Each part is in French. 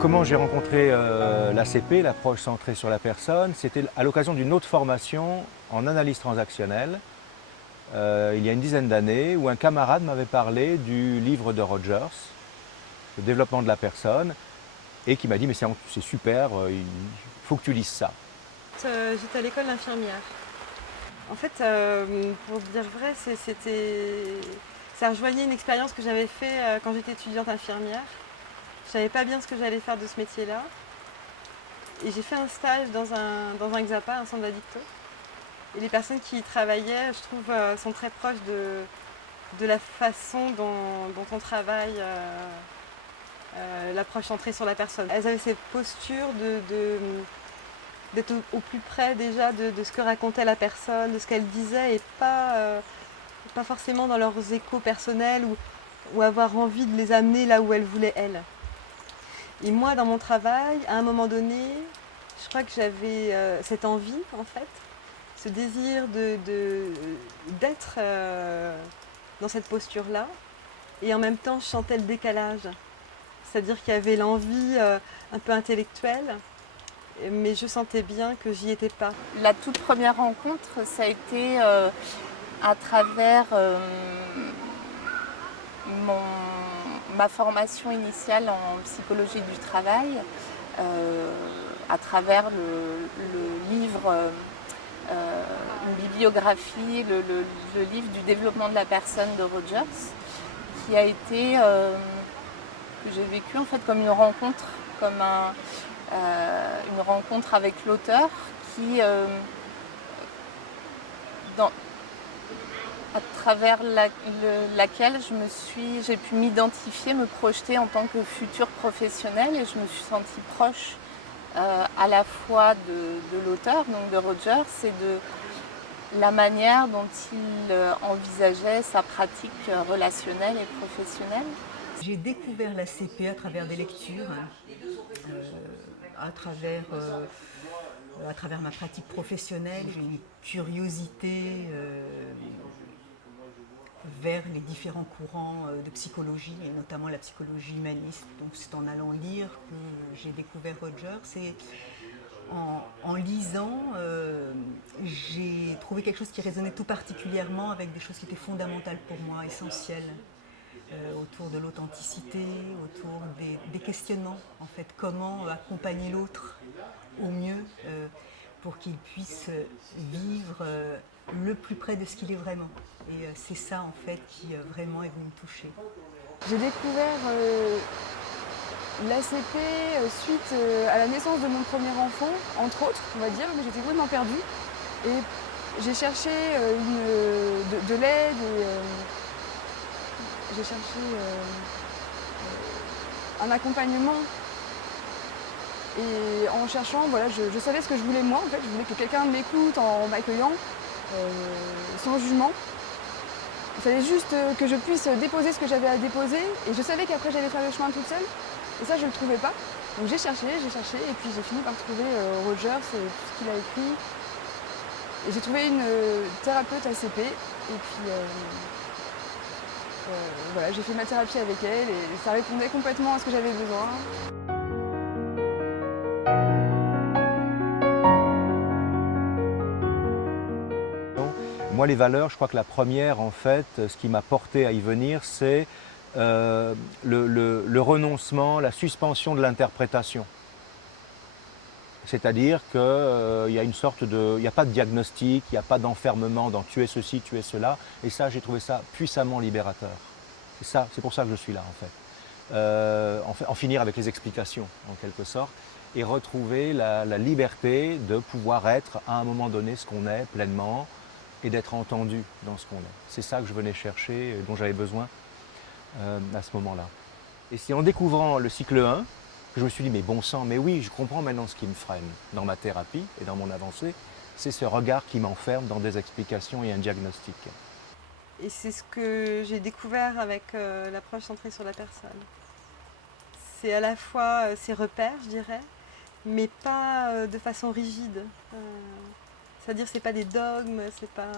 comment j'ai rencontré l'ACP, l'approche centrée sur la personne? C'était à l'occasion d'une autre formation en analyse transactionnelle, il y a une dizaine d'années, où un camarade m'avait parlé du livre de Rogers, Le développement de la personne, et qui m'a dit mais c'est super, il faut que tu lises ça. J'étais à l'école d'infirmière. En fait, pour dire vrai, ça rejoignait une expérience que j'avais faite quand j'étais étudiante infirmière. Je savais pas bien ce que j'allais faire de ce métier-là. Et j'ai fait un stage dans un XAPA, un centre d'addicto. Et les personnes qui y travaillaient, je trouve, sont très proches de la façon dont on travaille, l'approche centrée sur la personne. Elles avaient cette posture d'être au plus près déjà de ce que racontait la personne, de ce qu'elle disait, et pas forcément dans leurs échos personnels ou avoir envie de les amener là où elles voulaient elles. Et moi, dans mon travail, à un moment donné, je crois que j'avais cette envie, en fait, ce désir d'être dans cette posture-là. Et en même temps, je sentais le décalage. C'est-à-dire qu'il y avait l'envie un peu intellectuelle, mais je sentais bien que j'y étais pas. La toute première rencontre, ça a été à travers ma formation initiale en psychologie du travail, à travers le livre, une bibliographie, le livre du développement de la personne de Rogers, qui a été, que j'ai vécu en fait comme une rencontre, comme une rencontre avec l'auteur qui, à travers laquelle j'ai pu m'identifier, me projeter en tant que future professionnelle, et je me suis sentie proche à la fois de l'auteur, donc de Rogers, et de la manière dont il envisageait sa pratique relationnelle et professionnelle. J'ai découvert la CP à travers des lectures, à travers ma pratique professionnelle. J'ai une curiosité vers les différents courants de psychologie, et notamment la psychologie humaniste. Donc c'est en allant lire que j'ai découvert Rogers. Et en lisant, j'ai trouvé quelque chose qui résonnait tout particulièrement avec des choses qui étaient fondamentales pour moi, essentielles. Autour de l'authenticité, autour des questionnements, en fait, comment accompagner l'autre au mieux pour qu'il puisse vivre le plus près de ce qu'il est vraiment. Et c'est ça, en fait, qui vraiment est venu me toucher. J'ai découvert l'ACP suite à la naissance de mon premier enfant, entre autres, on va dire, mais j'étais complètement perdue. Et j'ai cherché de l'aide et j'ai cherché un accompagnement. Et en cherchant, voilà, je savais ce que je voulais moi. En fait, je voulais que quelqu'un m'écoute en m'accueillant, sans jugement. Il fallait juste que je puisse déposer ce que j'avais à déposer. Et je savais qu'après, j'allais faire le chemin toute seule. Et ça, je ne le trouvais pas. Donc j'ai cherché, et puis j'ai fini par trouver Rogers et tout ce qu'il a écrit. Et j'ai trouvé une thérapeute ACP. Et puis voilà, j'ai fait ma thérapie avec elle et ça répondait complètement à ce que j'avais besoin. Moi, les valeurs, je crois que la première, en fait, ce qui m'a porté à y venir, c'est le renoncement, la suspension de l'interprétation. C'est-à-dire qu'il y a une sorte de... Il n'y a pas de diagnostic, il n'y a pas d'enfermement dans tu es ceci, tu es cela. Et ça, j'ai trouvé ça puissamment libérateur. C'est pour ça que je suis là, en fait. En finir avec les explications, en quelque sorte, et retrouver la liberté de pouvoir être, à un moment donné, ce qu'on est pleinement, et d'être entendu dans ce qu'on est. C'est ça que je venais chercher, dont j'avais besoin à ce moment-là. Et c'est en découvrant le cycle 1 que je me suis dit, mais bon sang, mais oui, je comprends maintenant ce qui me freine dans ma thérapie et dans mon avancée, c'est ce regard qui m'enferme dans des explications et un diagnostic. Et c'est ce que j'ai découvert avec l'approche centrée sur la personne. C'est à la fois ses repères, je dirais, mais pas de façon rigide. C'est-à-dire c'est pas des dogmes, c'est pas...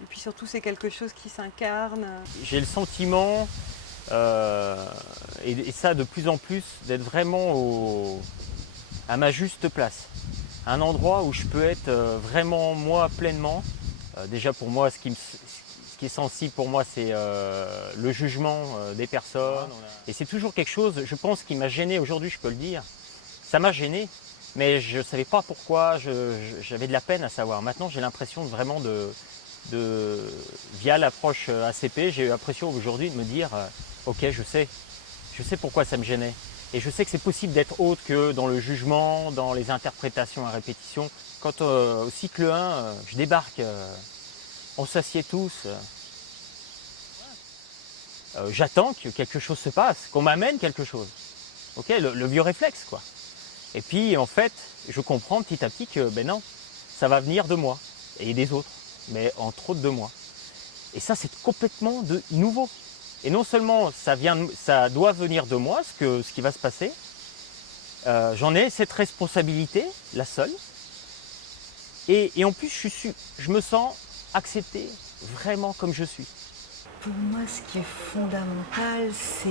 Et puis surtout c'est quelque chose qui s'incarne. J'ai le sentiment et ça de plus en plus, d'être vraiment à ma juste place. Un endroit où je peux être vraiment moi pleinement. Déjà pour moi, ce qui est sensible pour moi, c'est le jugement des personnes. Et c'est toujours quelque chose, je pense, qui m'a gêné aujourd'hui, je peux le dire. Ça m'a gêné, mais je ne savais pas pourquoi, j'avais de la peine à savoir. Maintenant, j'ai l'impression vraiment via l'approche ACP, j'ai eu l'impression aujourd'hui de me dire ok, je sais pourquoi ça me gênait. Et je sais que c'est possible d'être autre que dans le jugement, dans les interprétations à répétition. Quand au cycle 1, je débarque, on s'assied tous, j'attends que quelque chose se passe, qu'on m'amène quelque chose. Ok, le vieux réflexe, quoi. Et puis en fait, je comprends petit à petit que ben non, ça va venir de moi et des autres, mais entre autres de moi. Et ça, c'est complètement nouveau. Et non seulement ça doit venir de moi, ce qui va se passer, j'en ai cette responsabilité, la seule. Et en plus, je me sens accepté vraiment comme je suis. Pour moi, ce qui est fondamental, c'est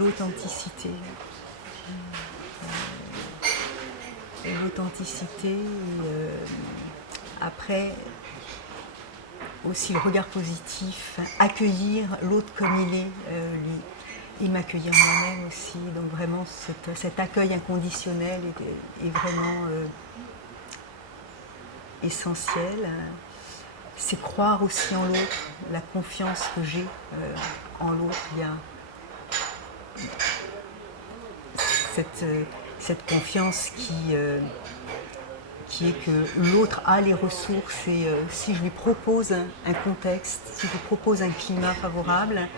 l'authenticité. L'authenticité, après aussi le regard positif, accueillir l'autre comme il est, et m'accueillir moi-même aussi. Donc vraiment, cet accueil inconditionnel est vraiment essentiel. C'est croire aussi en l'autre, la confiance que j'ai en l'autre. Il y a cette confiance qui est que l'autre a les ressources et si je lui propose un contexte, si je lui propose un climat favorable,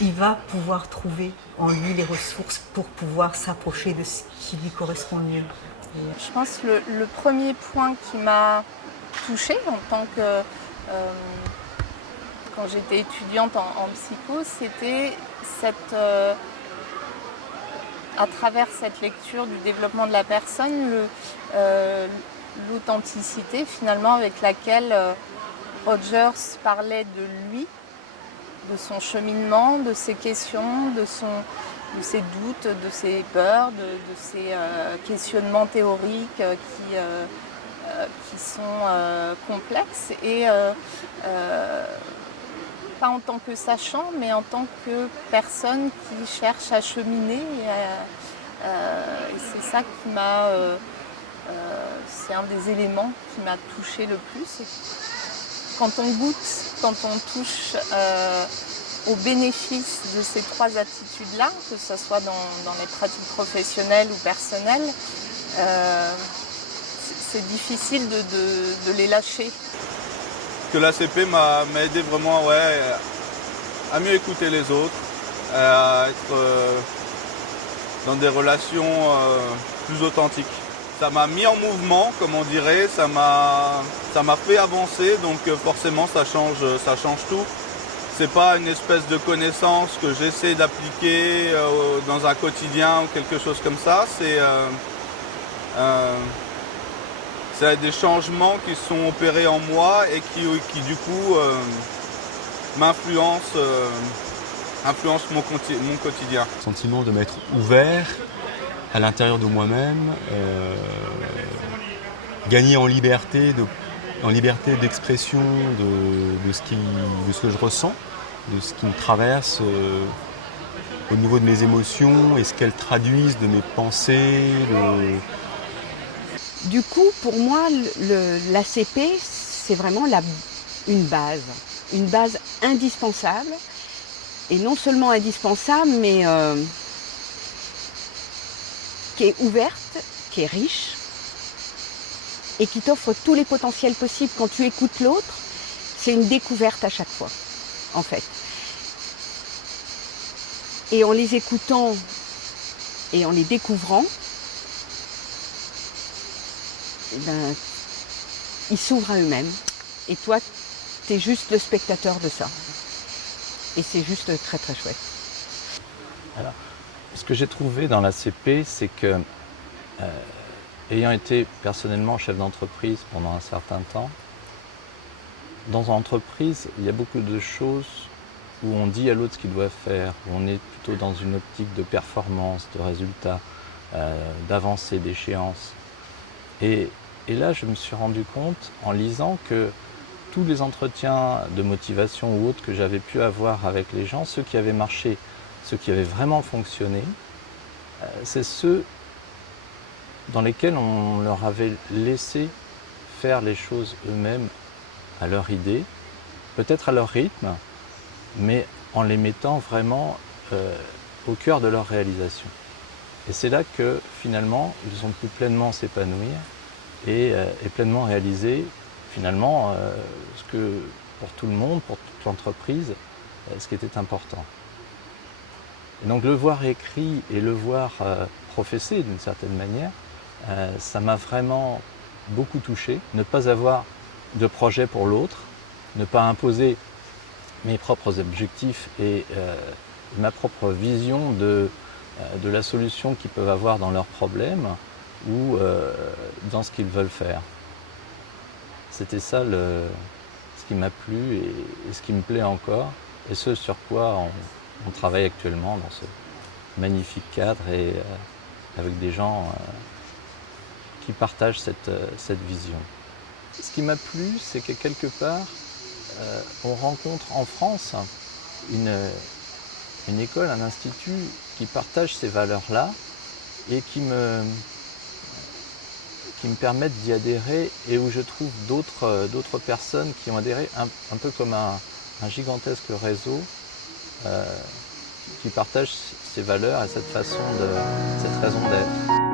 il va pouvoir trouver en lui les ressources pour pouvoir s'approcher de ce qui lui correspond le mieux. Je pense que le premier point qui m'a touchée en tant que... quand j'étais étudiante en psycho, c'était à travers cette lecture du développement de la personne, l'authenticité finalement avec laquelle Rogers parlait de lui, de son cheminement, de ses questions, de ses doutes, de ses peurs, de ses questionnements théoriques qui sont complexes et pas en tant que sachant, mais en tant que personne qui cherche à cheminer. Et c'est ça qui m'a... c'est un des éléments qui m'a touchée le plus. Quand on goûte, quand on touche aux bénéfices de ces trois attitudes-là, que ce soit dans les pratiques professionnelles ou personnelles, c'est difficile de les lâcher. Que l'ACP m'a aidé vraiment à mieux écouter les autres, à être dans des relations plus authentiques. Ça m'a mis en mouvement, comme on dirait, ça m'a fait avancer, donc forcément ça change tout. C'est pas une espèce de connaissance que j'essaie d'appliquer dans un quotidien ou quelque chose comme ça, c'est des changements qui sont opérés en moi et qui du coup influencent mon quotidien. Le sentiment de m'être ouvert à l'intérieur de moi-même, gagner en liberté d'expression de ce que je ressens, de ce qui me traverse au niveau de mes émotions et ce qu'elles traduisent de mes pensées. Du coup, pour moi, l'ACP, c'est vraiment une base indispensable. Et non seulement indispensable, mais qui est ouverte, qui est riche, et qui t'offre tous les potentiels possibles. Quand tu écoutes l'autre, c'est une découverte à chaque fois, en fait. Et en les écoutant et en les découvrant, ils s'ouvrent à eux-mêmes. Et toi, tu es juste le spectateur de ça. Et c'est juste très très chouette. Alors, ce que j'ai trouvé dans l'ACP, c'est que, ayant été personnellement chef d'entreprise pendant un certain temps, dans une entreprise, il y a beaucoup de choses où on dit à l'autre ce qu'il doit faire, où on est plutôt dans une optique de performance, de résultat, d'avancée, d'échéance. Et là, je me suis rendu compte en lisant que tous les entretiens de motivation ou autres que j'avais pu avoir avec les gens, ceux qui avaient marché, ceux qui avaient vraiment fonctionné, c'est ceux dans lesquels on leur avait laissé faire les choses eux-mêmes à leur idée, peut-être à leur rythme, mais en les mettant vraiment au cœur de leur réalisation. Et c'est là que finalement, ils ont pu pleinement s'épanouir et pleinement réaliser finalement ce que pour tout le monde, pour toute l'entreprise, ce qui était important. Et donc le voir écrit et le voir professé d'une certaine manière, ça m'a vraiment beaucoup touché. Ne pas avoir de projet pour l'autre, ne pas imposer mes propres objectifs et ma propre vision de la solution qu'ils peuvent avoir dans leurs problèmes ou dans ce qu'ils veulent faire. C'était ça ce qui m'a plu et ce qui me plaît encore et ce sur quoi on travaille actuellement dans ce magnifique cadre et avec des gens qui partagent cette vision. Ce qui m'a plu, c'est que quelque part, on rencontre en France une école, un institut qui partage ces valeurs-là et qui me permettent d'y adhérer et où je trouve d'autres personnes qui ont adhéré un peu comme un gigantesque réseau qui partage ces valeurs et cette façon cette raison d'être.